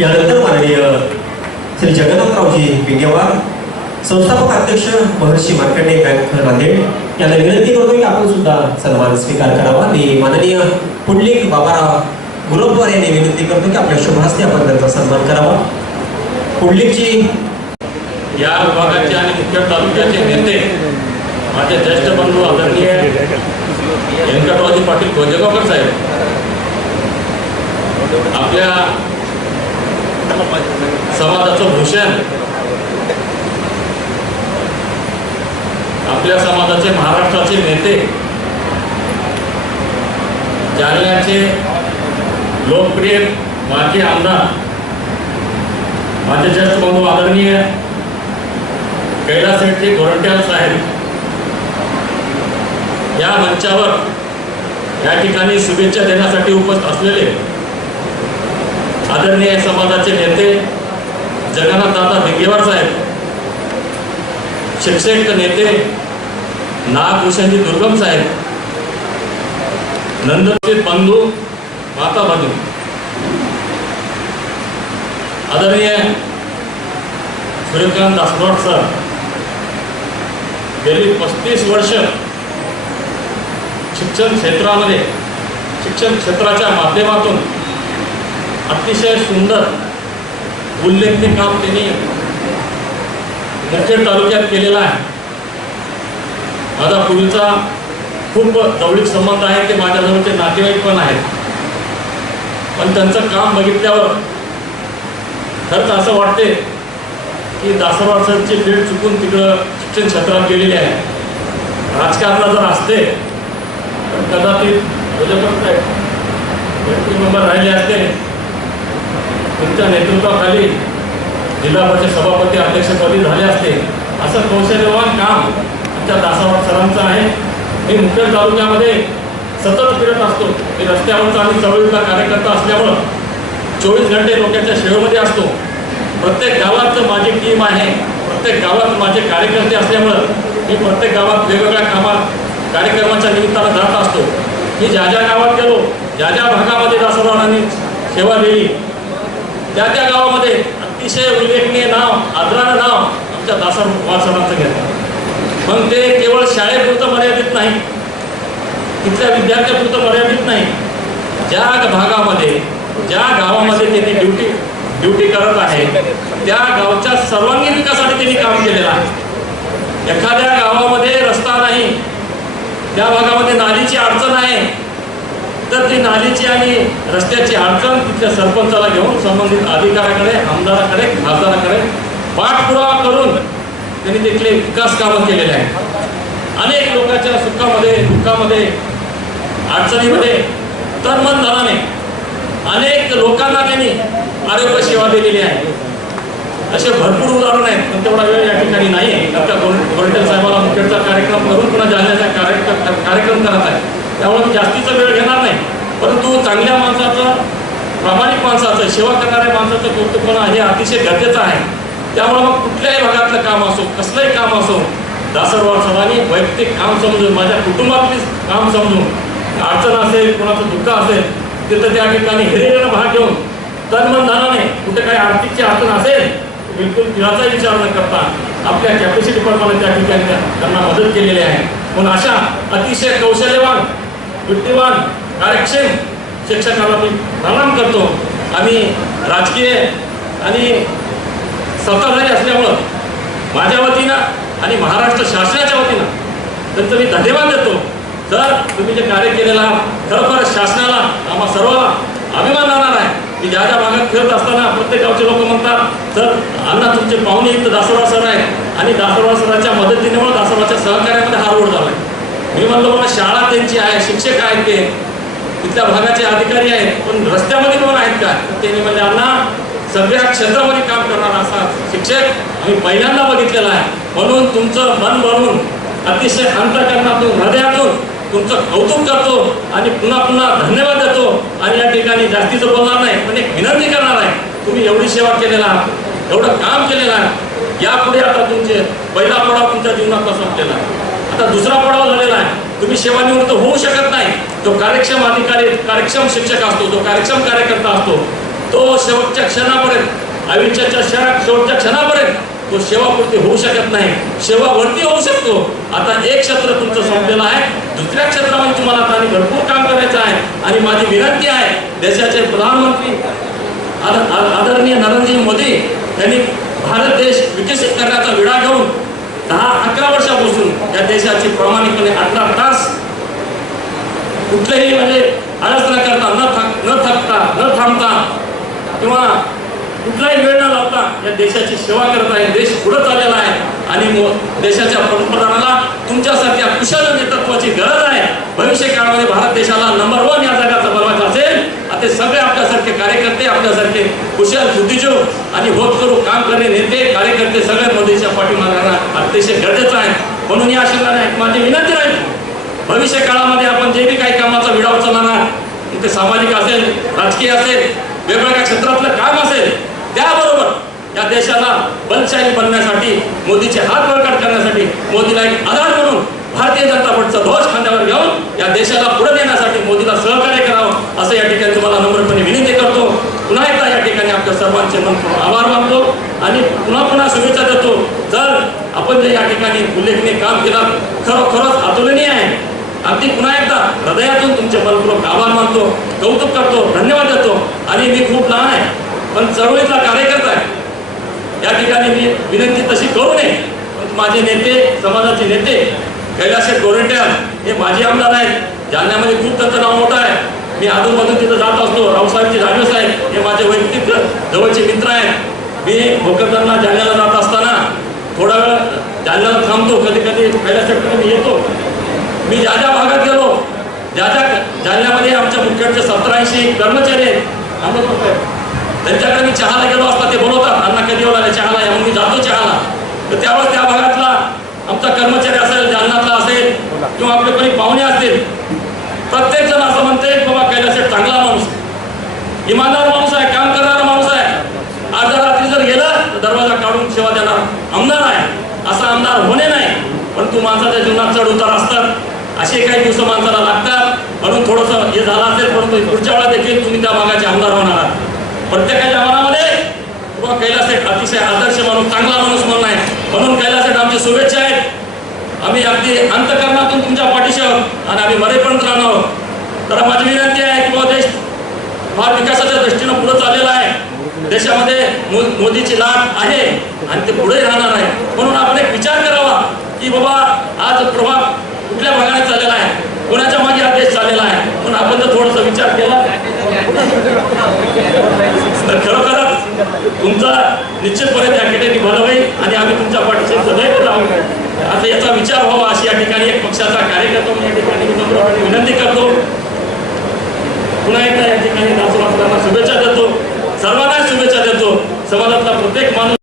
यानंतर माननीय श्री जगन्नाथरावजी पिंगेवार संस्थापक अध्यक्ष महर्षी मार्कंडे बँक नांदेड यांना विनंती करतो की आपण सुद्धा सन्मान स्वीकार करावा आणि माननीय पुंडलिक बाबाराव गुरवद्वार यांनी विनंती करतो की आपल्या शुभ आपण त्यांचा सन्मान करावा पुंडलिकजी या विभागाचे आणि मुख्य तालुक्याचे नेते माझे ज्येष्ठ बंधू आदरणीय व्यंकटरावजी पाटील गोजेगावकर साहेब आपल्या समाजाचं भूषण. आपल्या समाजाचे महाराष्ट्राचे नेते. जालन्याचे लोकप्रिय माजी आमदार. माझे ज्येष्ठ बंधू आदरणीय कैलास शेट्टी गोरंट्याल साहेब. या मंचावर या ठिकाणी शुभेच्छा देण्यासाठी उपस्थित असलेले आदरणीय समाजाचे नेते जगन्नाथ दादा भिंगेवार साहेब शिक्षक नेते नागभूषणजी दुर्गम साहेब नंदचे बंधू माता बंधू. आदरणीय सूर्यकांत दासवाड सर गेली पस्तीस वर्ष शिक्षण क्षेत्रामध्ये शिक्षण क्षेत्राच्या माध्यमातून अतिशय सुंदर उल्लेखनीय काम त्यांनी मुखेड तालुक्यात केलेलं आहे. माझा पूर्वीचा खूप जवळीक संबंध आहे ते माझ्याजवळचे नातेवाईक पण आहेत. पण त्यांचं काम बघितल्यावर खरंच असं वाटते की दासरवाड सरची भेट चुकून तिकडं शिक्षण क्षेत्रात गेलेली आहे. राजकारणात जर असते तर कदाचित मेंबर राहिले असते. तुमच्या नेतृत्वाखाली जिल्हा परिषद सभापती अध्यक्षपदी झाले असते. असं कौशल्यवान काम आमच्या दासावड सरांचं आहे. मी मुखेड तालुक्यामध्ये सतत फिरत असतो. मी रस्त्यावरचा आणि चळवळीचा कार्यकर्ता असल्यामुळं चोवीस घंटे लोकांच्या सेवेमध्ये असतो. प्रत्येक गावात माझी टीम आहे. प्रत्येक गावात माझे कार्यकर्ते असल्यामुळं मी प्रत्येक गावात वेगवेगळ्या कामात कार्यक्रमाच्या निमित्तानं जात असतो. मी ज्या ज्या गावात गेलो ज्या ज्या भागामध्ये दासोबांनी सेवा दिली त्या त्या गावामध्ये अतिशय उल्लेखनीय नाव आदरानं नाव आमच्या दासर वासरांचं घेतलं मग ते केवळ शाळेपुरतं मर्यादित नाही. तिथल्या विद्यार्थ्यापुरतं मर्यादित नाही. ज्या भागामध्ये ज्या गावामध्ये त्यांनी ड्युटी ड्युटी करत आहे त्या गावच्या सर्वांगीण विकासासाठी त्यांनी काम केलेलं आहे. एखाद्या गावामध्ये रस्ता नाही त्या भागामध्ये नालीची अडचण आहे तर ती नालीची आणि रस्त्याची अडचण तिथल्या सरपंचाला घेऊन संबंधित अधिकाऱ्याकडे आमदाराकडे खासदाराकडे पाठपुरावा करून त्यांनी तिथले विकास कामं केलेले आहेत. अनेक लोकांच्या सुखामध्ये दुःखामध्ये अडचणीमध्ये तनमन धनाने अनेक लोकांना त्यांनी आरोग्य सेवा दिलेली आहे. असे भरपूर उदाहरण आहेत पण तेवढा वेळ या ठिकाणी नाही आहे आता गोरंट्याल साहेबाला मुखेडचा कार्यक्रम करून पुन्हा जालन्याचा कार्यक्रम कार्यक्रम करत आहे त्यामुळे मी जास्तीचा वेळ घेणार नाही. परंतु चांगल्या माणसाचं प्रामाणिक माणसाचं सेवा करणाऱ्या माणसाचं कौतुकपणा हे अतिशय गरजेचं आहे. त्यामुळे मग कुठल्याही भागातलं काम असो कसलंही काम असो दासरवाड सरांनी वैयक्तिक काम समजून माझ्या कुटुंबातली काम समजून अडचण असेल कोणाचं दुःख असेल तिथं त्या ठिकाणी हिरिरीनं भाग घेऊन तनमन धनाने कुठे काही आर्थिकची अडचण असेल बिलकुल तिलाचा विचार न करता आपल्या कॅपॅसिटी प्रमाणे त्या ठिकाणी त्यांना मदत केलेली आहे. म्हणून अशा अतिशय कौशल्यवान बुद्धिवान कार्यक्षम शिक्षकाला मी प्रणाम करतो. आम्ही राजकीय आणि सत्ताधारी असल्यामुळं माझ्या वतीनं आणि महाराष्ट्र शासनाच्या वतीनं त्यांचं मी धन्यवाद देतो तर तुम्ही जे कार्य केलेलं आहात खरोखर शासनाला आम्हा सर्वांना अभिमान राहणार आहे. की ज्या ज्या भागात फिरत असताना प्रत्येक गावचे लोक म्हणतात तर अण्णा तुमचे पाहुणे इथं दासोरा सर आहे आणि दासोबा सरांच्या मदतीमुळे दासोबाच्या सहकार्यामध्ये हा रोड झाला मी म्हणलो मला शाळा त्यांची आहे शिक्षक आहेत ते. तिथल्या भागाचे अधिकारी आहेत पण रस्त्यामध्ये कोण आहेत का? त्यांनी म्हणजे अण्णा सगळ्या क्षेत्रामध्ये काम करणारा असा शिक्षक आम्ही पहिल्यांदा बघितलेला आहे. म्हणून तुमचं मन भरून अतिशय अंतकरणातून हृदयातून तुमचं कौतुक करतो आणि पुन्हा पुन्हा धन्यवाद देतो. आणि या ठिकाणी जास्तीचं बोलणार नाही पण एक विनंती करणार आहे. तुम्ही एवढी सेवा केलेला आहात एवढं काम केलेलं आहे. यापुढे आता तुमचे पहिला पडाव तुमच्या जीवनात संपलेला आहे आता दुसरा पडाव झालेला आहे. तुम्ही सेवानिवृत्त होऊ शकत नाही. जो कार्यक्षम अधिकारी कार्यक्षम शिक्षक असतो जो कार्यक्षम कार्यकर्ता असतो. तो शेवटच्या क्षणापर्यंत आयुष्याच्या क्षणा शेवटच्या क्षणापर्यंत तो सेवापूर्ती होऊ शकत नाही. सेवा सेवावरती होऊ शकतो. आता एक क्षेत्र तुमचं संपलेलं आहे. दुसऱ्या क्षेत्रामध्ये तुम्हाला आता आणि भरपूर काम करायचं आहे. आणि माझी विनंती आहे देशाचे प्रधानमंत्री आद- आदरणीय नरेंद्र मोदी यांनी भारत देश विकसित करण्याचा विडा घेऊन दहा अकरा वर्षापासून या देशाची प्रामाणिकपणे अठरा तास कुठलेही म्हणजे आळस न करता न थक न थकता न थांबता किंवा कुठलाही वेळ न लावता या देशाची सेवा करत आहे देश पुढे चाललेला आहे आणि देशाच्या पंतप्रधानाला तुमच्यासारख्या कुशल नेतृत्वाची गरज आहे. भविष्य काळामध्ये भारत देशाला नंबर वन या जगाचा बनवायचा असेल आता ते सगळे आपल्यासारखे कार्यकर्ते आपल्यासारखे कुशल बुद्धिजीव आणि होत करू काम करणे नेते कार्यकर्ते सगळे मोदीच्या पाठीमागणार अतिशय गरजेचं आहे. म्हणून या शिंगाने माझी विनंती राहील. भविष्य काळामध्ये आपण जे बी काही कामाचा विडा उचलणार ते सामाजिक असेल राजकीय असेल वेगवेगळ्या क्षेत्रातलं काम असेल त्याबरोबर या देशाला बलशाली बनण्यासाठी मोदीचे हात बळकट करण्यासाठी मोदीला एक आधार म्हणून भारतीय जनता पक्षाचा ध्वज खांद्यावर घेऊन या देशाला पुढे नेण्यासाठी मोदीला सहकार्य करावं असं या ठिकाणी तुम्हाला नम्रपणे विनंती करतो पुन्हा आमच्या सर्वांचे मनपूर्वक आभार मानतो आणि पुन्हा पुन्हा शुभेच्छा देतो. जर आपण जे या ठिकाणी उल्लेखनीय काम केलं खरोखरच अतुलनीय आहे. अगदी पुन्हा एकदा हृदयातून तुमचे मनपूर्वक आभार मानतो कौतुक करतो धन्यवाद देतो. आणि मी खूप लहान आहे पण चळवळीतला कार्यकर्ता आहे. या ठिकाणी मी विनंती तशी करू नये. पण माझे नेते समाजाचे नेते कैलाशे गोरेट्याल हे माजी आमदार आहेत. जालन्यामध्ये खूप त्यांचं नाव मोठं आहे. मी आजूबाजू तिथं जात असतो. रावसाहेबचे जाणवे साहेब हे माझे वैयक्तिक जवळचे मित्र आहेत. मी भोकरदनला जालन्याला जात असताना थोडा वेळ जालन्याला थांबतो. कधी कधी सेक्टर मी येतो. मी ज्या ज्या भागात गेलो ज्या ज्या जालन्यामध्ये आमच्या मुख्यमंत्री सतराऐंशी कर्मचारी आहेत. आम्ही बघतोय. त्यांच्याकडे मी चहाला गेलो असता ते बोलवतात अण्णा कधी येऊ लागले चहाला? या मी जातो चहाला. तर त्यावेळेस त्या भागातला आमचा कर्मचारी असेल जालनातला असेल किंवा आपले कोणी पाहुणे असतील प्रत्येक जण असं म्हणते की बाबा कैलास शेठ चांगला माणूस आहे. इमानदार माणूस आहे काम करणारा माणूस आहे. आज जर रात्री जर गेला तर दरवाजा काढून सेवा देणार. आमदार आहे असा आमदार होणे नाही. परंतु माणसाच्या जीवनात चढ उतार असतात. असे काही दिवस माणसाला लागतात. म्हणून थोडंसं हे झालं असेल परंतु पुढच्या वेळा देखील तुम्ही त्या भागाचे आमदार होणार आहात. प्रत्येकाच्या मनामध्ये किंवा कैलास शेठ अतिशय आदर्श माणूस चांगला माणूस म्हणून आहे. म्हणून कैलास आमच्या शुभेच्छा आहेत. आम्ही अगदी अंतकरणातून तुमच्या पाठीशी आहोत आणि आम्ही मरेपर्यंत राहणार आहोत तर माझी विनंती आहे की बाबा देश फार विकासाच्या दृष्टीनं पुढे चाललेला आहे. देशामध्ये मोदीची लाट आहे आणि ते पुढे राहणार आहे. म्हणून आपण एक विचार करावा की बाबा आज प्रभाव कुठल्या भागाने चाललेला आहे? कोणाच्या मागे हा देश चाललेला आहे? म्हणून आपण जर थोडासा विचार केला. तर खरोखरच तुमचा निश्चितपणे त्या ठिकाणी भलं होईल आणि आम्ही तुमच्या पाठीशी सदैव राहू. आता याचा विचार व्हावा अशी या ठिकाणी एक पक्षाचा कार्यकर्ता या ठिकाणी विनंती करतो. पुन्हा एकदा या ठिकाणी दासोबासरांना शुभेच्छा देतो. सर्वांना शुभेच्छा देतो. समाजातला प्रत्येक माणूस